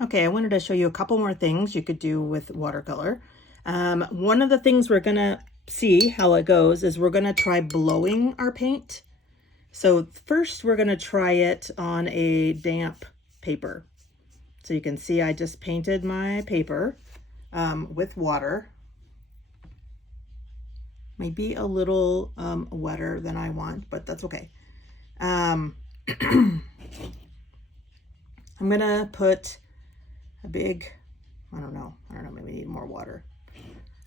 Okay, I wanted to show you a couple more things you could do with watercolor. One of the things we're gonna see how it goes is we're gonna try blowing our paint. So first we're gonna try it on a damp paper. So you can see I just painted my paper with water. Maybe a little wetter than I want, but that's okay. I'm gonna put a big, I don't know, maybe need more water.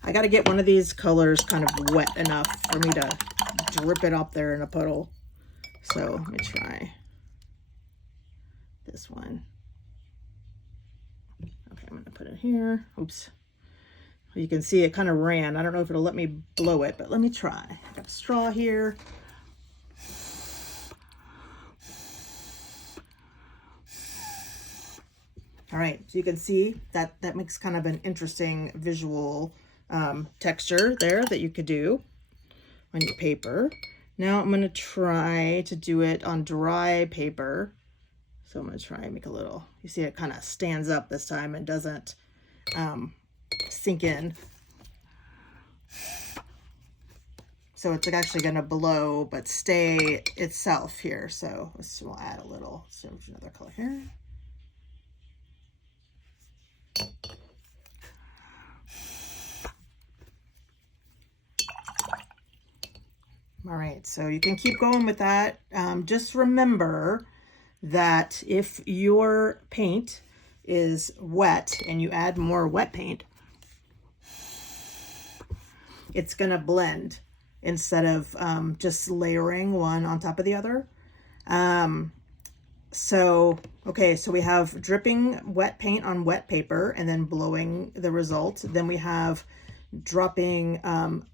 I got to get one of these colors kind of wet enough for me to drip it up there in a puddle. So let me try this one. Okay, I'm going to put it here. Oops. You can see it kind of ran. I don't know if it'll let me blow it, but let me try. I got a straw here. All right, so you can see that makes kind of an interesting visual texture there that you could do on your paper. Now I'm going to try to do it on dry paper. So I'm going to try and make a little, you see it kind of stands up this time and doesn't sink in. So it's actually going to blow but stay itself here. So we'll add a little, so another color here. All right, so you can keep going with that. Just remember that if your paint is wet and you add more wet paint, it's going to blend instead of just layering one on top of the other. Okay, so we have dripping wet paint on wet paper and then blowing the result. Then we have dropping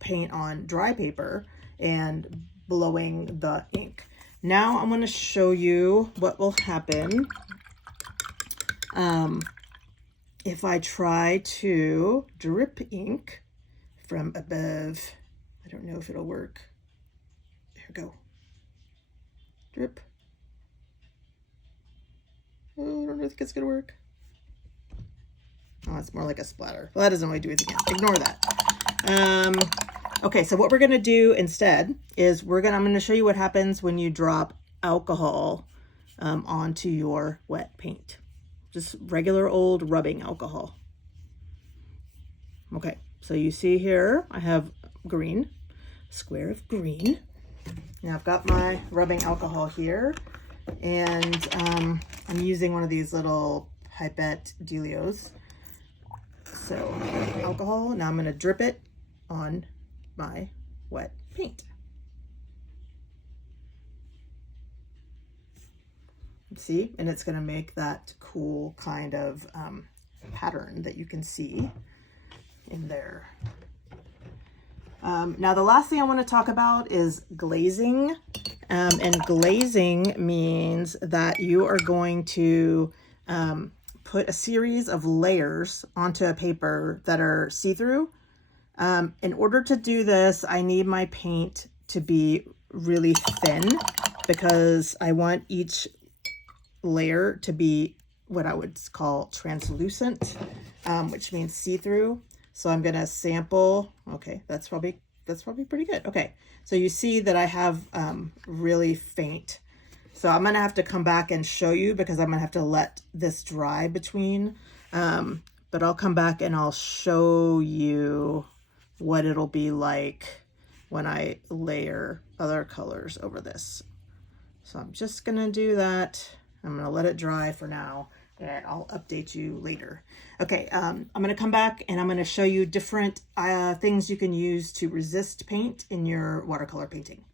paint on dry paper and blowing the ink. Now I'm going to show you what will happen if I try to drip ink from above. I don't know if it'll work. There we go. Drip. Oh, I don't think it's going to work. Oh, it's more like a splatter. Well, that doesn't really do anything. Ignore that. Okay, so what we're going to do instead is I'm going to show you what happens when you drop alcohol onto your wet paint. Just regular old rubbing alcohol. Okay, so you see here I have green, square of green. Now I've got my rubbing alcohol here, and I'm using one of these little pipette dealios. So alcohol, now I'm going to drip it on my wet paint. See, and it's going to make that cool kind of pattern that you can see in there. Now the last thing I want to talk about is glazing. And glazing means that you are going to put a series of layers onto a paper that are see-through. In order to do this, I need my paint to be really thin because I want each layer to be what I would call translucent, which means see-through. So I'm going to sample. Okay, that's probably pretty good. Okay, so you see that I have really faint. So I'm going to have to come back and show you because I'm going to have to let this dry between. But I'll come back and I'll show you what it'll be like when I layer other colors over this. So I'm just going to do that. I'm going to let it dry for now, and I'll update you later. Okay, I'm going to come back and I'm going to show you different things you can use to resist paint in your watercolor painting.